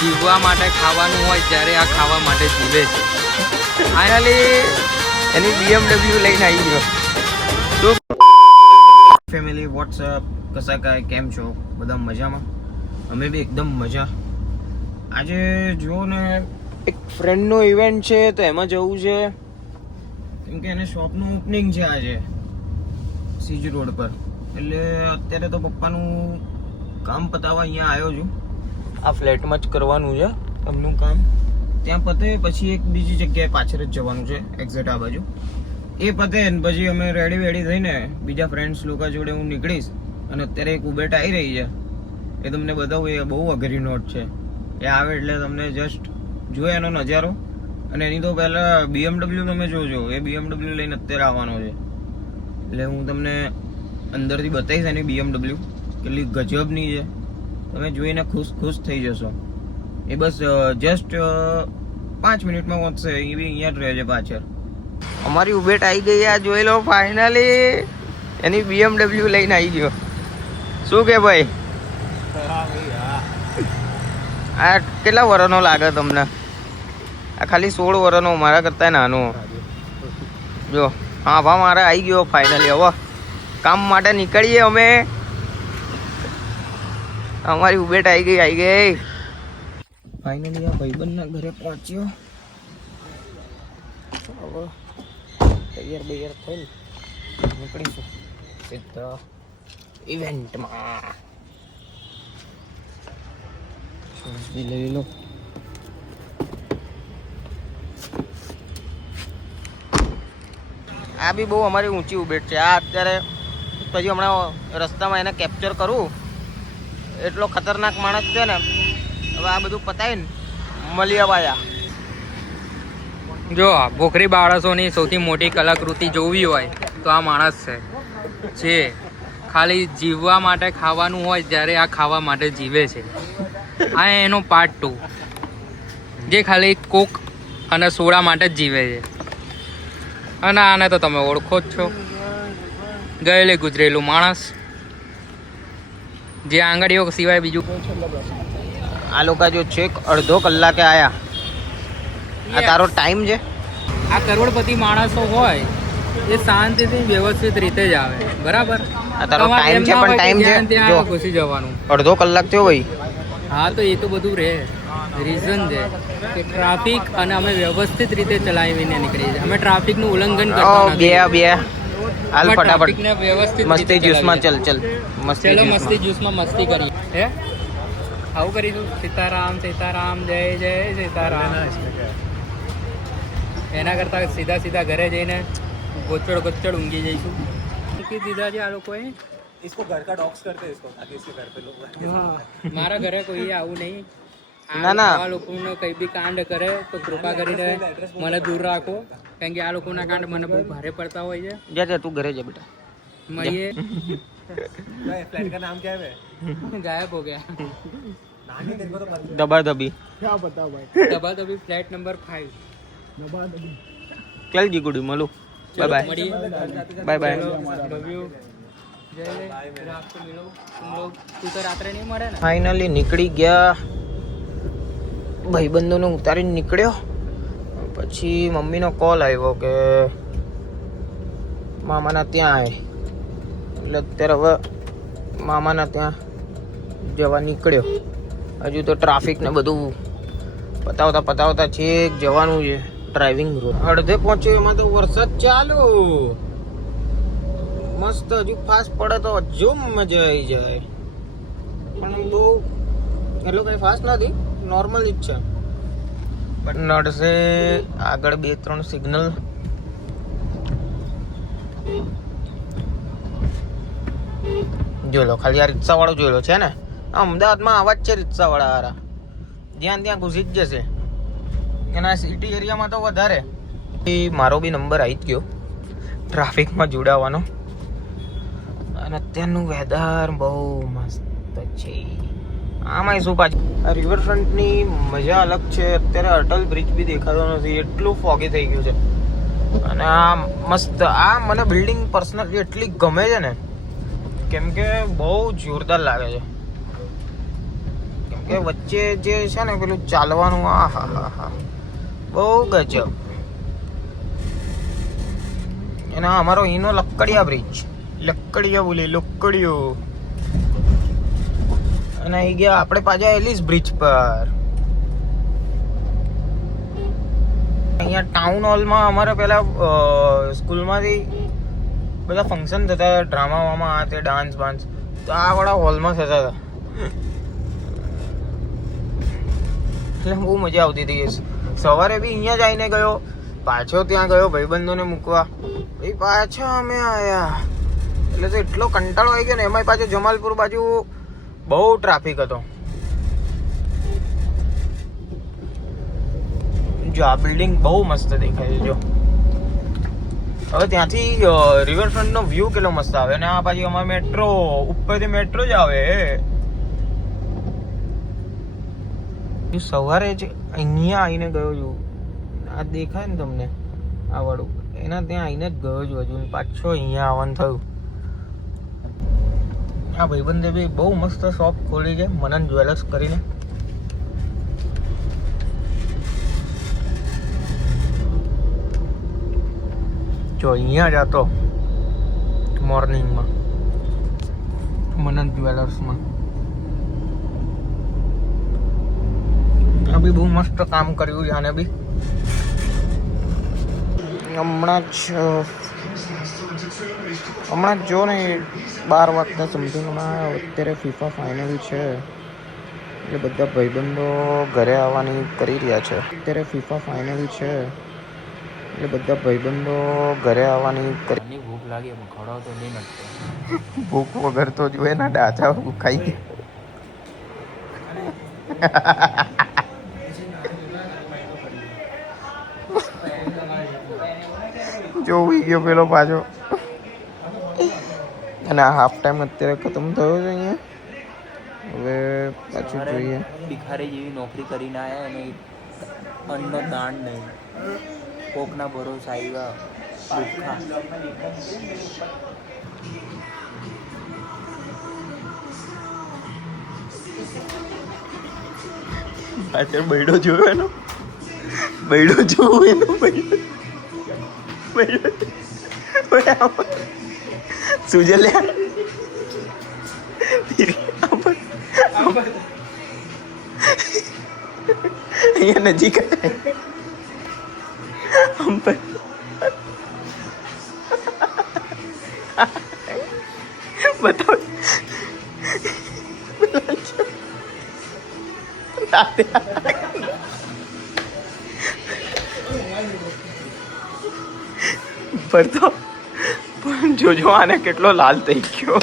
જીવવા માટે ખાવાનું હોય જ્યારે આ ખાવા માટે જીવે છે. ફાઇનલી એની BMW લઈને આવી ગયો. ફેમિલી વોટ્સઅપ કસા કાય કેમ છો બધા મજામાં? અમે બી એકદમ મજા. આજે જુઓ ને એક ફ્રેન્ડનો ઇવેન્ટ છે તો એમાં જવું છે કેમ કે એને શોપનું ઓપનિંગ છે આજે સીજ રોડ પર. એટલે અત્યારે તો પપ્પાનું કામ પતાવવા અહીંયા આવ્યો છું. આ ફ્લેટમાં જ કરવાનું છે એમનું કામ. ત્યાં પતે પછી એક બીજી જગ્યાએ પાછળ જ જવાનું છે એક્ઝેક્ટ આ બાજુ. એ પતે ને પછી અમે રેડી થઈને બીજા ફ્રેન્ડ્સ લોકો જોડે હું નીકળીશ. અને અત્યારે એક ઉબેટ આવી રહી છે એ તમને બતાવું. એ બહુ અઘરી નોટ છે. એ આવે એટલે તમને જસ્ટ જોયો એનો નજારો. અને એની તો પહેલાં BMW તમે જોજો. એ BMW લઈને અત્યારે આવવાનો છે એટલે હું તમને અંદરથી બતાવીશ એની BMW કેટલી ગજબની છે. તમે જોઈને ખુશ થઈ જશો. એ બસ જસ્ટ 5 મિનિટમાં પહોંચશે. એ બી અહીંયા જ રહે છે પાછળ. અમારી ઉબેટ આવી ગઈ. આ જોઈ લો ફાઇનલી એની BMW લઈને આવી ગયો. શું કે ભાઈ? આ કેટલા વર્ષનો લાગે તમને? આ ખાલી 16 વર્ષનો, મારા કરતા નાનો. જો હા ભા મારે આવી ગયો ફાઇનલી. હવે કામ માટે નીકળીએ અમે. અમારી ઉબેટ આવી ગઈ ફાઇનલી. આ ભાઈબંધના ઘરે પહોંચ્યો. હવે તૈયાર થઈને નીકળીશું સીધા ઇવેન્ટમાં. બી લઈ લો. આ બી બહુ અમારી ઊંચી ઉબેટ છે. આ અત્યારે પછી હમણાં રસ્તામાં એને કેપ્ચર કરું. એટલો ખતરનાક માણસ છે ને. હવે આ બધું પતાવીને મળીએ ભાયા. જો ભોખરી બાળસોની સૌથી મોટી કલાકૃતિ જોવી હોય તો આ માણસ છે જે ખાલી જીવવા માટે ખાવાનું હોય જ્યારે આ ખાવા માટે જીવે છે. આ એનો પાર્ટ 2 જે ખાલી કોક અને સોડા માટે જ જીવે છે. અને આને તો તમે ઓળખો જ છો. ગયેલે ગુજરેલું માણસ જે આંગળીઓ સિવાય બીજું. આ લોકો જો છેક અડધો કલાકે આયા. આ તારો ટાઈમ છે. આ કરોડપતિ માણસો હોય એ શાંતિથી વ્યવસ્થિત રીતે જ આવે. બરાબર? આ તારો ટાઈમ છે. પણ ટાઈમ છે જો ઘૂસી જવાનું. અડધો કલાક થયો ભાઈ. હા તો એ તો બધું રહે. રીઝન છે કે ટ્રાફિક અને અમે વ્યવસ્થિત રીતે ચલાવીને નીકળીએ છીએ. અમે ટ્રાફિકનું ઉલ્લંઘન કરતા નથી. બે હાલ ફટાફટ ટ્રાફિકને વ્યવસ્થિત મસ્તી જ્યુસમાં ચલ મસ્તી જ્યુસમાં મસ્તી કરીએ. હે આવું કરીશું. સીતારામ સીતારામ જય જય સીતારામ. એના કરતા સીધા ઘરે જઈને ગોચડ ઊંઘી જઈશું. મૂકી દીધા છે આ લોકોએ. इसको घर का डॉग्स करते हैं इसको ताकि इसके घर पे लोग મારા ઘરે કોઈ આવું નહીં. ના. આ લોકોને કઈ બી કાંડ કરે તો કૃપા કરીને મને દૂર રાખો. કારણ કે આ લોકોના કાંડ મને બહુ ભારે પડતા હોય છે. જા તું ઘરે જા બેટા. મળીએ. फ्लैट का नाम क्या है? ગાયબ હો ગયા. नाम ही तेरे को तो पता દબાદબી દબાદબી ફ્લેટ નંબર 5. ચલ જી ગુડી મળું. બાય મળીએ. બાય. Love you. જય લે. રાત को मिलो तुम लोग. તું તો રાત્રે નહીં મળે ને. ફાઇનલી નીકળી ગયા. ભાઈબંધોને ઉતારીને નીકળ્યો. પછી મમ્મીનો કોલ આવ્યો કે મામાના ત્યાં આવે. એટલે અત્યારે હવે મામાના ત્યાં જવા નીકળ્યો. હજુ તો ટ્રાફિક ને બધું પતાવતા છેક જવાનું છે. ડ્રાઇવિંગ રોડ અડધે પહોંચ્યો એમાં તો વરસાદ ચાલુ. મસ્ત હજુ ફાસ્ટ પડે તો હજુ મજા આવી જાય. પણ બહુ એટલું કંઈ ફાસ્ટ નથી. નોર્મલ જ છે. પણ નડશે આગળ 2-3 સિગ્નલ. જોઈ લો ખાલી આ રિક્ષાવાળો જોઈ લો છે ને. અમદાવાદમાં આવા જ છે રિક્ષાવાળા હારા. જ્યાં ત્યાં ઘૂસી જ જશે. એના સિટી એરિયામાં તો વધારે. મારો બી નંબર આવી જ ગયો ટ્રાફિકમાં જોડાવાનો. અને અત્યારનું વેધર બહુ મસ્ત છે. આમાં શું પાછું આ રિવરફ્રન્ટની મજા અલગ છે. અત્યારે અટલ બ્રિજ બી દેખાતો નથી. એટલું ફોગી થઈ ગયું છે. અને આ મસ્ત આ મને બિલ્ડિંગ પર્સનલી એટલી ગમે છે ને કેમ કે બહુ જોરદાર લાગે છે. કેમ કે વચ્ચે જે છે ને પેલું ચાલવાનું, આ હા હા હા બહુ ગજબ. એના અમારો અહીંનો લક્કડિયા બ્રિજ, લક્કડિયા બોલે લક્કડિયો. અને આવી ગયા આપણે પાછા એલિસ બ્રિજ પર. અહીંયા ટાઉન હોલમાં અમારે પેલા સ્કૂલમાંથી બધા ફંક્શન થતા, ડ્રામા વામા આ તે ડાન્સ બાન્સ, તો આ વાળા હોલમાં થતા હતા. એટલે બહુ મજા આવતી હતી. સવારે બી અહીંયા જ આવીને ગયો, પાછો ત્યાં ગયો ભાઈબંધોને મૂકવા, પછી પાછા અમે આવ્યા. એટલે તો એટલો કંટાળો આવી ગયો ને. એમાંય પાછો જમાલપુર બાજુ બહુ ટ્રાફિક હતો. જો આ બિલ્ડિંગ બહુ મસ્ત દેખાય છે. જો હવે ત્યાંથી રિવરફ્રન્ટ નો વ્યૂ કેટલો મસ્ત આવે. અને આ બાજુ અમારે મેટ્રો, ઉપરથી મેટ્રો જ આવે. સવારે જ અહીંયા આવીને ગયો છું, આ દેખાય ને તમને આ વાળું, એના ત્યાં આવીને જ ગયો છું હજુ. પાછો અહીંયા આવવાનું થયું. આ ભાઈબંધે બી બહુ મસ્ત શોપ ખોલી છે, મનન જ્વેલર્સ કરીને. જો અહીંયા જ હતો મોર્નિંગમાં મનન જ્વેલર્સમાં. આ બી બહુ મસ્ત કામ કર્યું છે આને બી. હમણાં જ જો ને 12 વાગતા સમથિંગમાં અત્યારે ફીફા ફાઇનલ છે, એટલે બધા ભાઈબંધો ઘરે આવવાની કરી રહ્યા છે. અત્યારે ફીફા ફાઇનલ છે, એટલે બધા ભાઈબંધો ઘરે આવવાની કરી. ભૂખ લાગી, ખવડાવ તો નહીં નડતો. ભૂખ વગર તો જોઈએ ના ડાચા ખાઈ. જોઈ ગયો પેલો પાછો. અને આ હાફ ટાઈમ અત્યારે ખતમ થયો છે અહીંયા. હવે પાછું જોઈએ. ભિખારી જેવી નોકરી કરીને આવ્યા અને અન્નનો દાન નહીં, કોકના ભરોસે આવ્યા ભૂખા. પાછળ બૈડો જોયો એનો, બૈડો જોયો એનો, બૈડો સુજલ્યા અહીંયા નજીક બતાવ. પર તો પણ જોજો આને કેટલો લાલ થઈ ગયો.